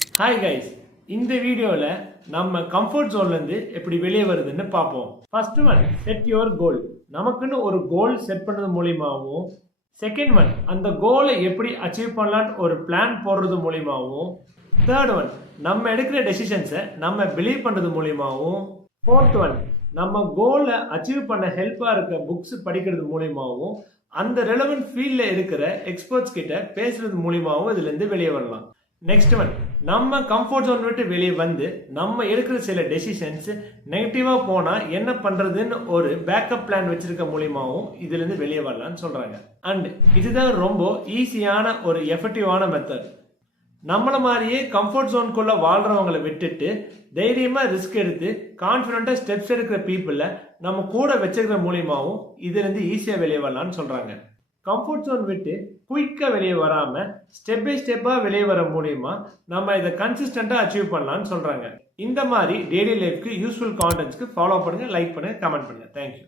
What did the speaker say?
Hi guys, இந்த வீடியோவில் நம்ம கம்ஃபர்ட் ஜோன்லேருந்து எப்படி வெளியே வருதுன்னு பார்ப்போம். First one, set your goal. நமக்குன்னு ஒரு கோல் செட் பண்ணுறது மூலியமாகவும், செகண்ட் ஒன், அந்த கோலை எப்படி அச்சீவ் பண்ணலான்னு ஒரு பிளான் போடுறது மூலியமாகவும், தேர்ட் ஒன், நம்ம எடுக்கிற டெசிஷன்ஸை நம்ம பிலீவ் பண்ணுறது மூலியமாகவும், ஃபோர்த் ஒன், நம்ம கோலை அச்சீவ் பண்ண ஹெல்ப்பாக இருக்க புக்ஸ் படிக்கிறது மூலியமாகவும், அந்த ரெலவெண்ட் ஃபீல்டில் இருக்கிற எக்ஸ்பர்ட்ஸ் கிட்ட பேசுறது மூலியமாகவும் இதுலேருந்து வெளியே வரலாம். நெக்ஸ்ட் ஒன், நம்ம கம்ஃபர்ட் ஜோன் விட்டு வெளியே வந்து நம்ம எடுக்கிற சில டெசிஷன்ஸ் நெகட்டிவா போனா என்ன பண்றதுன்னு ஒரு பேக்கப் பிளான் வச்சிருக்க மூலியமாவும் இதுல இருந்து வெளியே வரலாம்னு சொல்றாங்க. அண்ட் இதுதான் ரொம்ப ஈஸியான ஒரு எஃபெக்டிவான மெத்தட். நம்மள மாதிரியே கம்ஃபர்ட் ஜோனுக்குள்ள வாழ்றவங்களை விட்டுட்டு தைரியமா ரிஸ்க் எடுத்து கான்பிடண்டா ஸ்டெப்ஸ் எடுக்கிற பீப்புள நம்ம கூட வச்சுக்கிற மூலியமாவும் இதுல இருந்து ஈஸியா வெளியே வரலாம்னு சொல்றாங்க. கம்ஃபர்ட் ஜோன் விட்டு குயிக்கா வெளியே வராம ஸ்டெப் பை ஸ்டெப்பா வெளியே வர மூலியமா நம்ம இதை கன்சிஸ்டண்டா அச்சீவ் பண்ணலாம்னு சொல்றாங்க. இந்த மாதிரி டெய்லி லைஃப்க்கு யூஸ்ஃபுல் கான்டென்ட்ஸ்க்கு ஃபாலோ பண்ணுங்க, லைக் பண்ணுங்க, கமெண்ட் பண்ணுங்க. தேங்க்யூ.